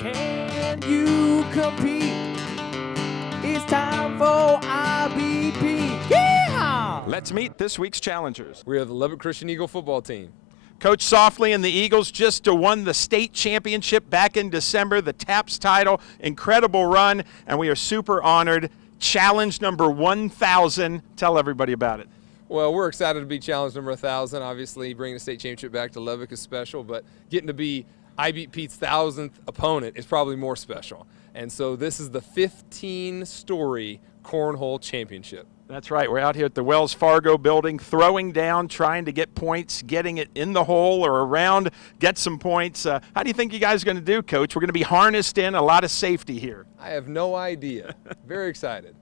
Can you compete? It's time for IBP. Yeehaw! Let's meet this week's challengers. We are the Lubbock Christian Eagle football team. Coach Softly and the Eagles just won the state championship back in December, the TAPS title. Incredible run, and we are super honored. Challenge number 1,000. Tell everybody about it. Well, we're excited to be challenge number 1,000. Obviously, bringing the state championship back to Lubbock is special, but getting to be I Beat Pete's 1,000th opponent is probably more special. And so this is the 15-story Cornhole Championship. That's right. We're out here at the Wells Fargo building, throwing down, trying to get points, getting it in the hole or around, get some points. How do you think you guys are going to do, Coach? We're going to be harnessed in, a lot of safety here. I have no idea. Very excited.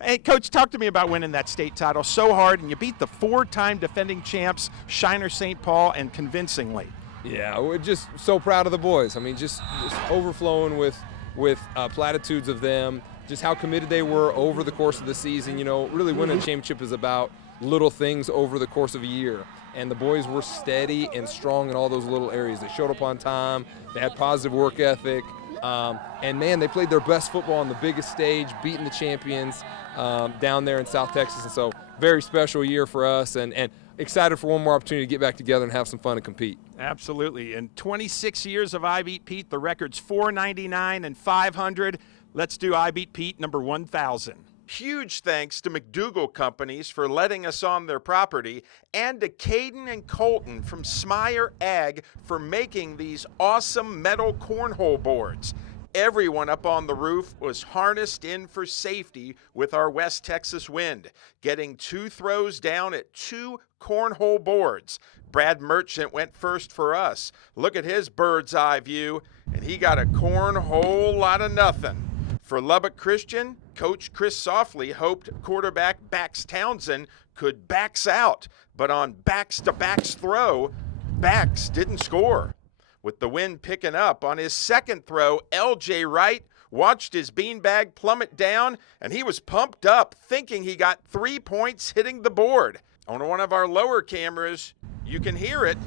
Hey, Coach, talk to me about winning that state title so hard, and you beat the 4-time defending champs, Shiner St. Paul, and convincingly. Yeah, we're just so proud of the boys. I mean, just overflowing with platitudes of them, just how committed they were over the course of the season. You know, really winning a championship is about little things over the course of a year. And the boys were steady and strong in all those little areas. They showed up on time. They had positive work ethic. And, man, they played their best football on the biggest stage, beating the champions down there in South Texas. And so very special year for us, and excited for one more opportunity to get back together and have some fun and compete. Absolutely. In 26 years of I Beat Pete, the record's 499 and 500. Let's do I Beat Pete number 1,000. Huge thanks to McDougall Companies for letting us on their property, and to Caden and Colton from Smyer Ag for making these awesome metal cornhole boards. Everyone up on the roof was harnessed in for safety with our West Texas wind, getting 2 throws down at 2 cornhole boards. Brad Merchant went first for us. Look at his bird's eye view, and he got a cornhole lot of nothing. For Lubbock Christian, Coach Chris Softly hoped quarterback Bax Townsend could backs out, but on backs-to-backs throw, Bax didn't score. With the wind picking up on his second throw, L.J. Wright watched his beanbag plummet down, and he was pumped up, thinking he got 3 points hitting the board. On one of our lower cameras, you can hear it.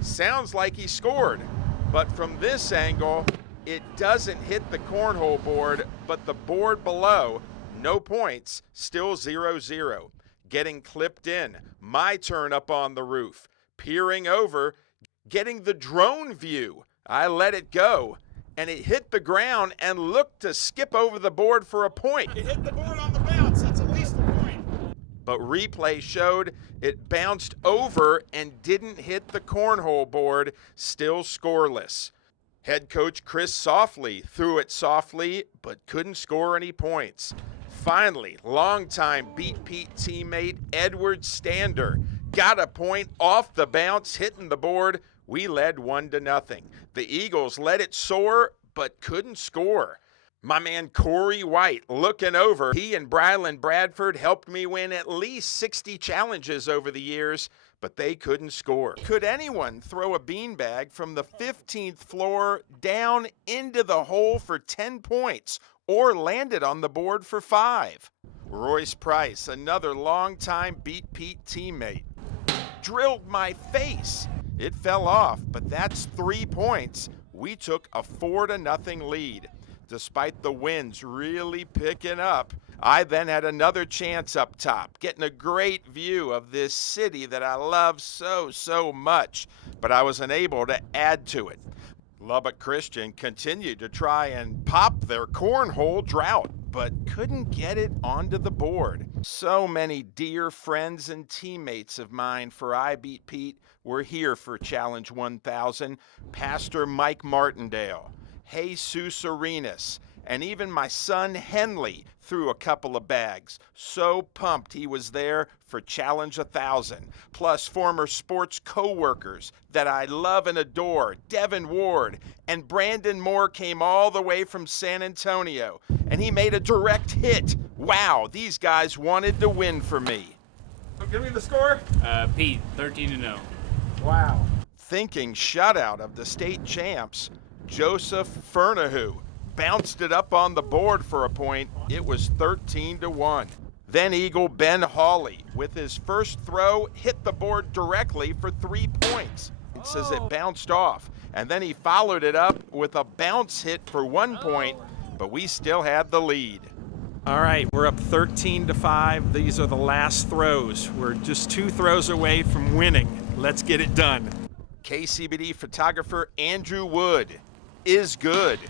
Sounds like he scored. But from this angle, it doesn't hit the cornhole board, but the board below, no points, still 0-0. Getting clipped in, my turn up on the roof, peering over, getting the drone view. I let it go, and it hit the ground and looked to skip over the board for a point. It hit the board on the bounce. That's at least a point. But replay showed it bounced over and didn't hit the cornhole board, still scoreless. Head coach Chris Softly threw it softly, but couldn't score any points. Finally, longtime Beat Pete teammate Edward Stander got a point off the bounce, hitting the board. We led 1-0. The Eagles let it soar, but couldn't score. My man Corey White looking over. He and Brylan Bradford helped me win at least 60 challenges over the years, but they couldn't score. Could anyone throw a beanbag from the 15th floor down into the hole for 10 points or land it on the board for 5? Royce Price, another longtime Beat Pete teammate, drilled my face. It fell off, but that's 3 points. We took a 4-0 lead. Despite the winds really picking up, I then had another chance up top, getting a great view of this city that I love so much, but I was unable to add to it. Lubbock Christian continued to try and pop their cornhole drought, but couldn't get it onto the board. So many dear friends and teammates of mine for I Beat Pete were here for Challenge 1000. Pastor Mike Martindale, Jesus Arenas, and even my son Henley threw a couple of bags. So pumped he was there for Challenge 1000. Plus former sports co-workers that I love and adore, Devin Ward and Brandon Moore, came all the way from San Antonio, and he made a direct hit. Wow, these guys wanted to win for me. Give me the score. Pete, 13-0. Wow. Thinking shutout of the state champs, Joseph Fernahu bounced it up on the board for a point. It was 13-1. Then Eagle Ben Hawley, with his first throw, hit the board directly for 3 points. It says it bounced off. and then he followed it up with a bounce hit for 1 point, but we still had the lead. All right, we're up 13-5. These are the last throws. We're just 2 throws away from winning. Let's get it done. KCBD photographer Andrew Wood is good.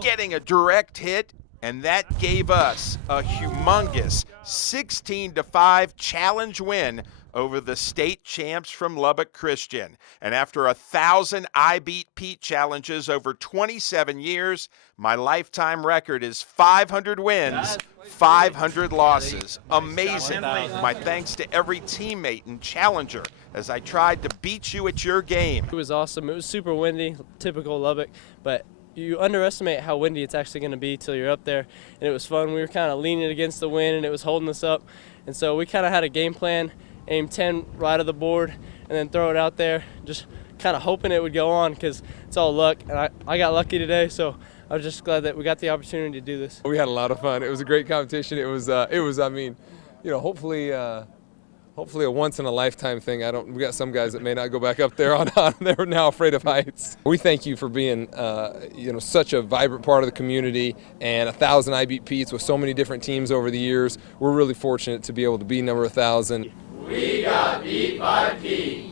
Getting a direct hit, and that gave us a humongous 16-5 challenge win over the state champs from Lubbock Christian. And after 1,000 I Beat Pete challenges over 27 years, my lifetime record is 500 wins, 500 losses. Amazing. My thanks to every teammate and challenger as I tried to beat you at your game. It was awesome. It was super windy, typical Lubbock, but you underestimate how windy it's actually going to be till you're up there, and it was fun. We were kind of leaning against the wind, and it was holding us up, and so we kind of had a game plan, aim 10 right of the board, and then throw it out there, just kind of hoping it would go on because it's all luck, and I got lucky today, so I was just glad that we got the opportunity to do this. We had a lot of fun. It was a great competition. It was I mean, you know, hopefully a once-in-a-lifetime thing. We got some guys that may not go back up there on. They're now afraid of heights. We thank you for being, you know, such a vibrant part of the community, and 1,000 I Beat Petes with so many different teams over the years. We're really fortunate to be able to be number 1,000. We got beat by Pete.